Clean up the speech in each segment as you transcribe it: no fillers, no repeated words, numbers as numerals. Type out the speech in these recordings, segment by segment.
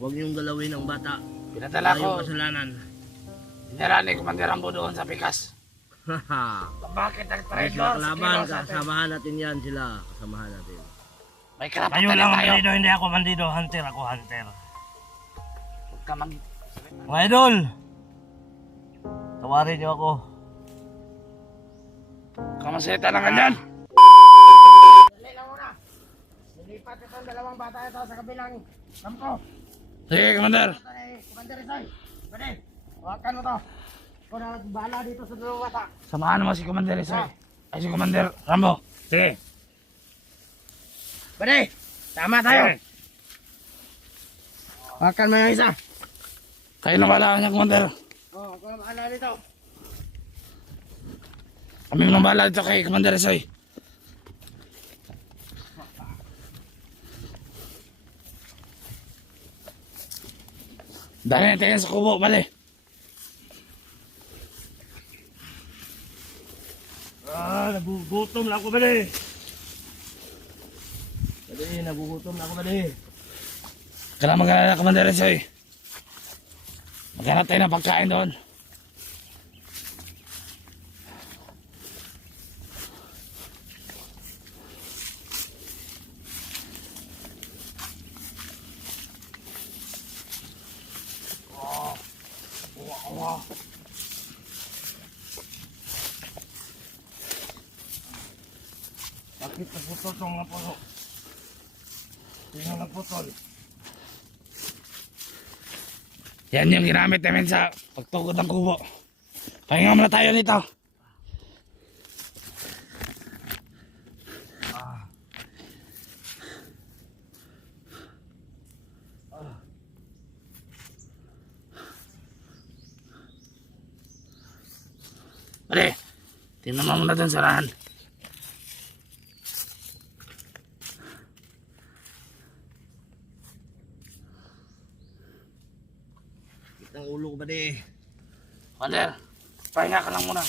Huwag niyong galawin ang bata. Pinadala Wala yung ko. kasalanan. Dinala ni Commander Rambo doon sa Pikas. Haha. Bakit ang May traitor? sila kalaban, kasamahan natin yan sila. Kasamahan natin. May karapatan Kayo na lang tayo. bandido, hindi ako bandido. Hunter ako, hunter. Huwag ka mag... Mga idol! Tawarin niyo ako. Kamaseta na nga dyan. Dali lang muna. Nilipat itong dalawang bata ito sa kabilang kampo. Sige, Commander. Commander Rizal. Pwede. Huwakan mo to. Ikaw na nagbahala dito sa dalawang bata. Samahan mo si Commander Rizal. Ay, si Commander Rambo. Sige. Pwede. Tama tayo. Huwakan mo yung isa. Kayo na bahala niya, Commander. Oo, ako na bahala dito. Kami nang bahala dito kay Commander Rizal. Dali natin yan sa kubo, bali. Nagugutom na ako, bali. Dali, nagugutom na ako ba di? Kailangan mag-alala, Commander Rizal. Maghanap tayo ng pagkain doon. Bakit naputol itong napuno? Sino naputol? Yan yung ginamit namin sa pagtukod ng kubo. Pahinga muna tayo nito. Pare, tingnan mo muna doon sa rahan. Ang ulo ko ba di? Commander, pahinga ka lang muna.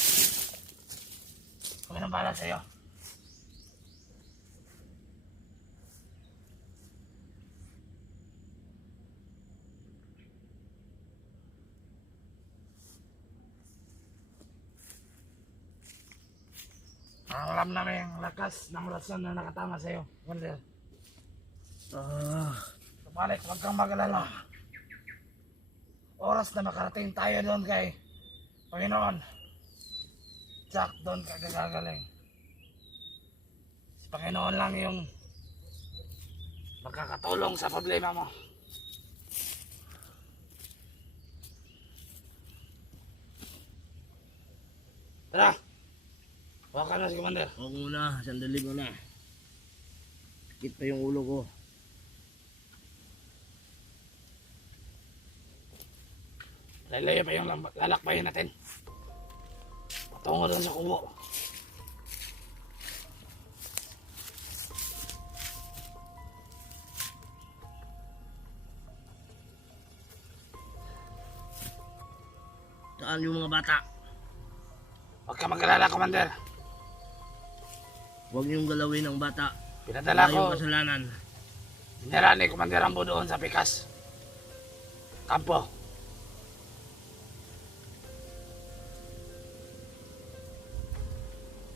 Kami nang bahala sa'yo. Alam namin ang lakas ng rasyon na nakatama sa'yo, Commander. Sabalik, huwag kang mag-alala. Oras na makarating tayo doon kay Panginoon. Jack, doon ka gagaling. Si Panginoon lang yung magkakatulong sa problema mo. Tara! Huwag ka na si Commander. Huwag muna, sandali muna. Sakit pa yung ulo ko. Lalayo pa yung lalakbayin natin. Patungo doon sa kubo. Saan yung mga bata? Huwag ka mag-alala, Commander. Huwag niyong galawin ang bata. Pinadala Wala ko. yung kasalanan. Dinala ni Commander Rambo doon sa Pikas. Kampo.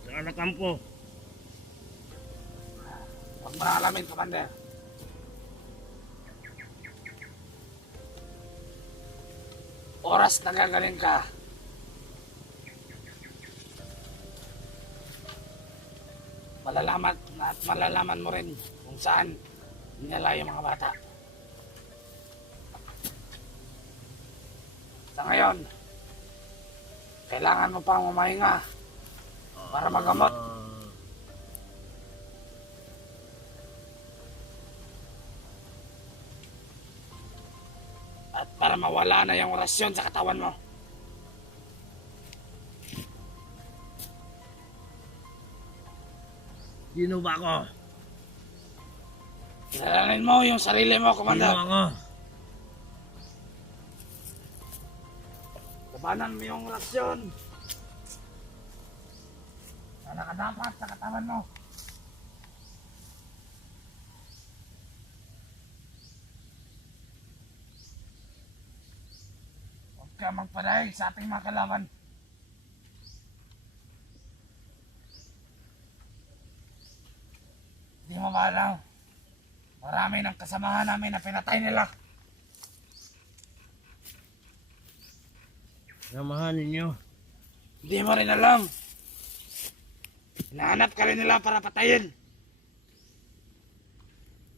Saan na kampo? Huwag mo na alamin, Commander. Oras na gagaling ka. Malalaman mo rin kung saan ninala yung mga bata. Sa ngayon, kailangan mo pang mamahinga para magamot. At para mawala na yung rasyon sa katawan mo. Sino ba ako? Kilalanin mo yung sarili mo, Sino Commander. ako? Labanan mo yung rasyon na nakadapat sa katawan mo. ka magpadaig sa ating mga kalaban. Hindi mo ba alam? Marami ng kasamahan namin na pinatay nila. Samahan ninyo. Hindi mo rin alam. Hinahanap ka rin nila para patayin.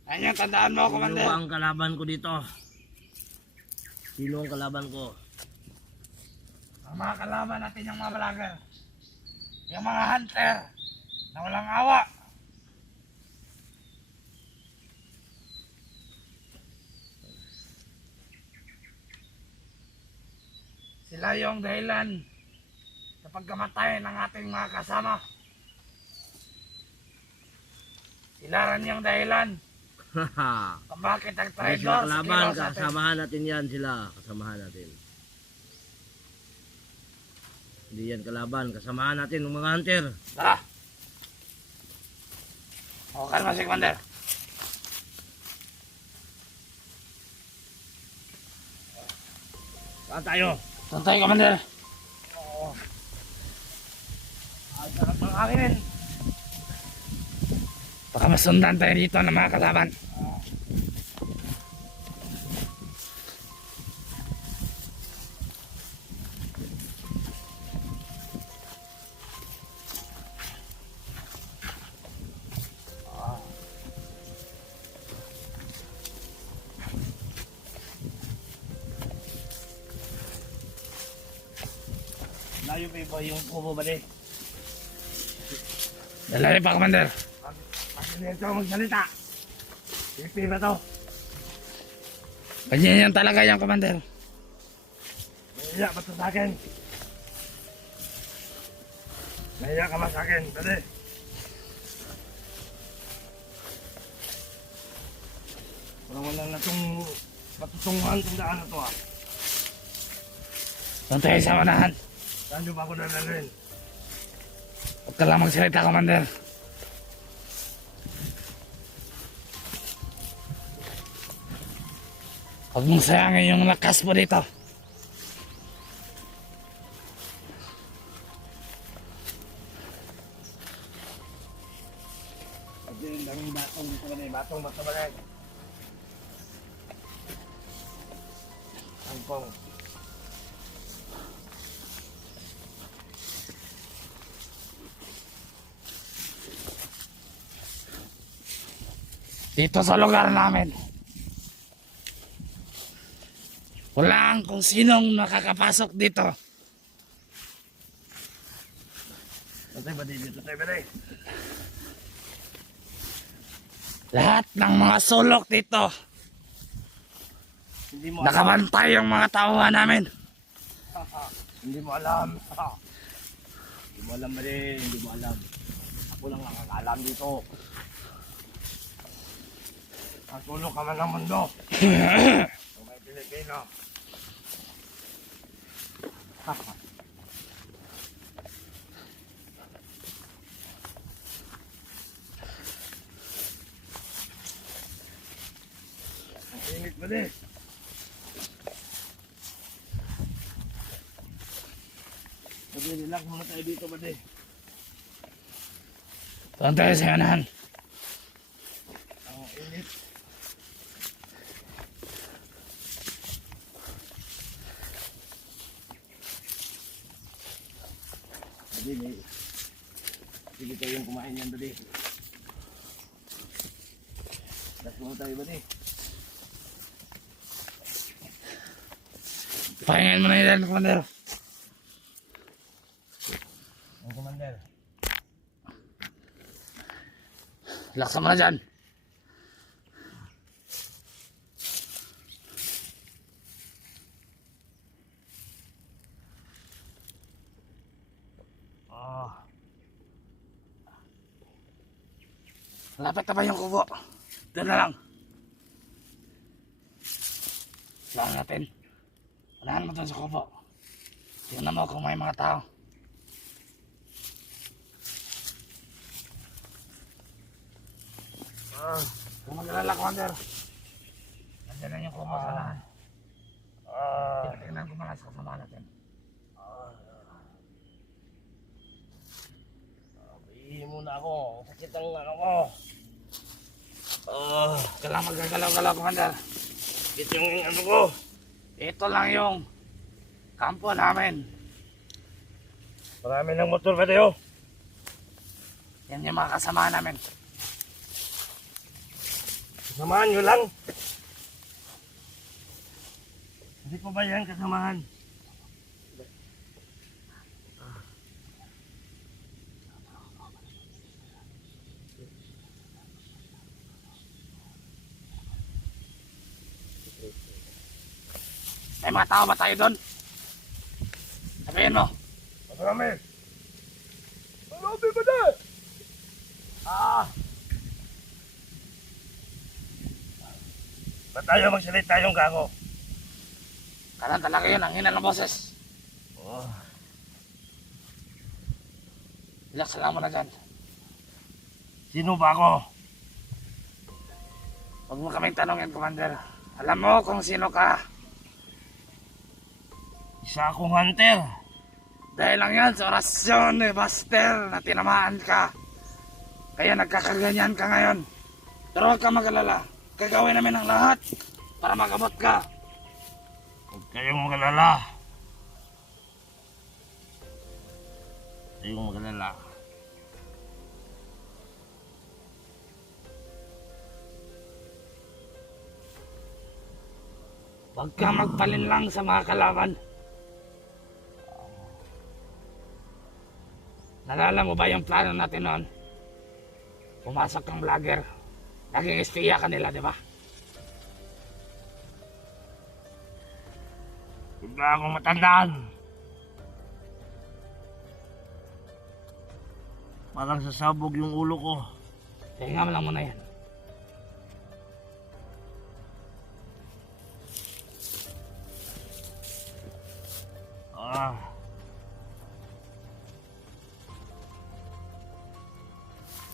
Ayun yung tandaan mo, Sino Commander. ba ang kalaban ko dito? Sino ang kalaban ko? Ang mga kalaban natin yung mga vlogger. Yung mga hunter na walang awa. Sila yung dahilan sa pagkamatay ng ating mga kasama. Sila rin yung dahilan Haha. kung bakit ang Hindi traitor sila kalaban. sa atin. Kasamahan natin yan sila. Kasamahan natin. Hindi yan kalaban. Kasamahan natin ng mga hunter. Tara! O, kalma si Commander. Saan tayo? Saan tayo, Commander? Ay, sarap ng hangin. Baka masundan tayo dito ng mga kalaban. Layo pa ba yung kubo ba din? Dalawi pa, Commander. Pag ito magsalita. Pipi ba to? Ganyan yan talaga yung Commander. Nahiya ba to sa akin? Nahiya ka ba sa akin? Dali. Parang wala na itong matutunguhan itong daan na to ah. Doon tayo sa manahan. Saan nyo ba ako dadalhin? Huwag ka lang magsalita, Commander. Huwag mong sayangin yung lakas mo dito. Pati yung daming batong dito ba din? Batong bato ba din? Angkong. Dito sa lugar namin. Walang kung sinong nakakapasok dito. Tatay ba din? Tatay ba din? Lahat ng mga sulok dito. Hindi mo alam. Nakabantay yung mga tauhan namin. Hindi mo alam. Hindi mo alam ba din? Hindi mo alam. Ako lang ang alam dito. Ang sulok ka man ng mundo. Kung may Pilipino. Ang init ba din? Sabi, relax muna tayo dito ba din? Doon tayo sa manahan. Ang init. Sabi, may... Sige tayong kumain yan ba din? Relax muna tayo ba din? Pahingain mo na yan, Commander. Ang commander. Laksa mo na dyan. Lapit na ba yung kubo? Doon na lang. Lang natin. Unahan mo doon sa kubo. Tingnan mo kung may mga tao. Kung mag-alala, Commander. Nandiyan na yung kubo sa lahan. Tingnan ko mga kasama natin. Ihi muna ako. Sakit ang ano ko. Kailangan magagalaw-galaw, Commander. Sakit yung ano ko. Ito lang yung kampo namin. Marami ng motor pa tayo. Yan yung mga kasama namin. Kasamahan nyo lang. Hindi ko ba yan kasamahan? May mga tao ba tayo doon? Sabihin mo. Marami. Marami ba na? Ba't tayo magsalita yung gago? Kanan talaga yun, ang hina ng boses. Relax lang mo na dyan. Sino ba ako? Huwag mo kaming tanongin, Commander. Alam mo kung sino ka. Isa akong hunter. Dahil lang yan sa orasyon ni Buster na tinamaan ka. Kaya nagkakaganyan ka ngayon. Pero huwag ka mag-alala. Gagawin namin ang lahat para magabot ka. Huwag kayong mag-alala. Huwag kayong mag-alala. Huwag ka magpalinlang sa mga kalaban. Nalala mo ba yung plano natin noon? Pumasok kang vlogger. Naging espiya ka nila, di ba? Huwag akong matandaan. Parang sasabog yung ulo ko. Tingnan mo lang muna yan.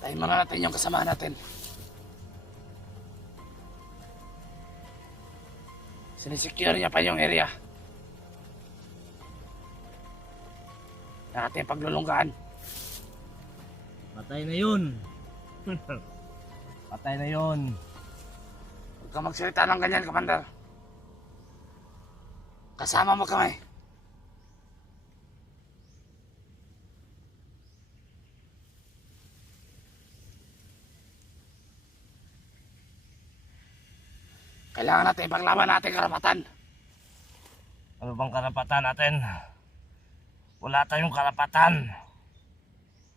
Tayin mo na natin yung kasama natin. Sinisecure niya pa yung area. Na ating paglulunggaan. Patay na yun. Patay na yun. Huwag ka magsalita ng ganyan, Commander. Kasama mo kami. Kailangan natin ipaglaban natin karapatan. Ano bang karapatan natin? Wala tayong karapatan.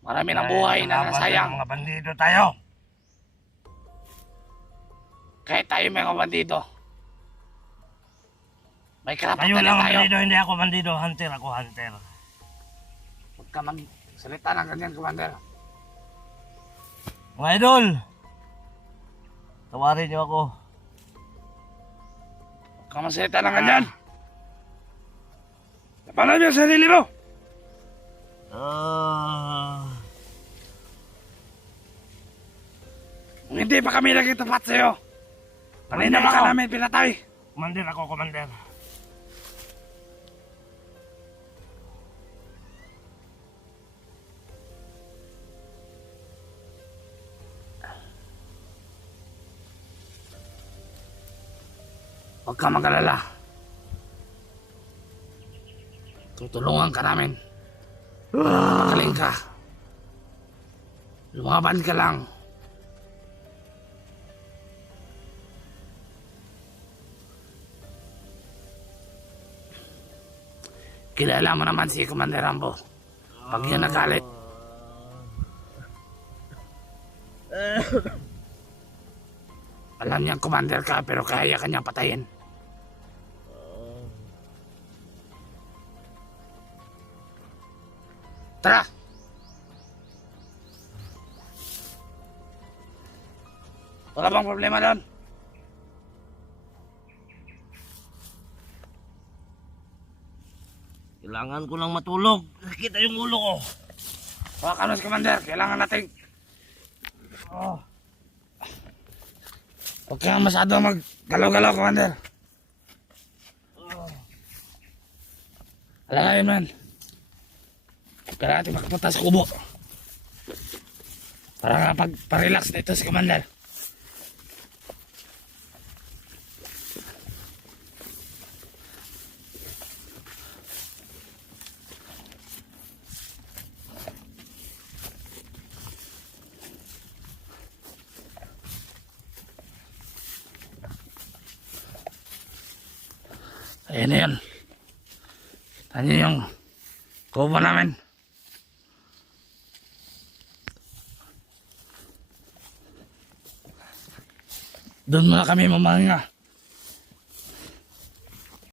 Marami ng buhay na nasayang. Mga bandido tayo. Kahit tayo mga bandido. May karapatan Kayo na lang tayo. bandido, hindi ako bandido. Hunter ako, hunter. Huwag ka magsalita ng ganyan, Commander. Mga idol! Tawarin niyo ako. Huwag ka magsalita ng ganyan. Napanan niyo ang sarili mo. Kung hindi pa kami naging tapat sa'yo, kanina pa ka namin pinatay. Commander ako, commander. Huwag ka mag-alala. Tutulungan ka namin. Magaling ka. Lumaban ka lang. Kilala mo naman si Commander Rambo. Pag yun nagalit. Alam niyang commander ka pero kaya kanyang patayin. Tara! Wala bang problema doon? Kailangan ko lang matulog. Nakita yung ulo ko. Hawakan mo si Commander. Kailangan natin. Huwag kang masyado maggalaw-galaw, Commander. Alalayan man. Kailangan natin makapunta sa kubo. Para nga pa-relax na ito si Commander. Ayan na yun. Ano yung kubo namin. Doon muna kami mamahinga.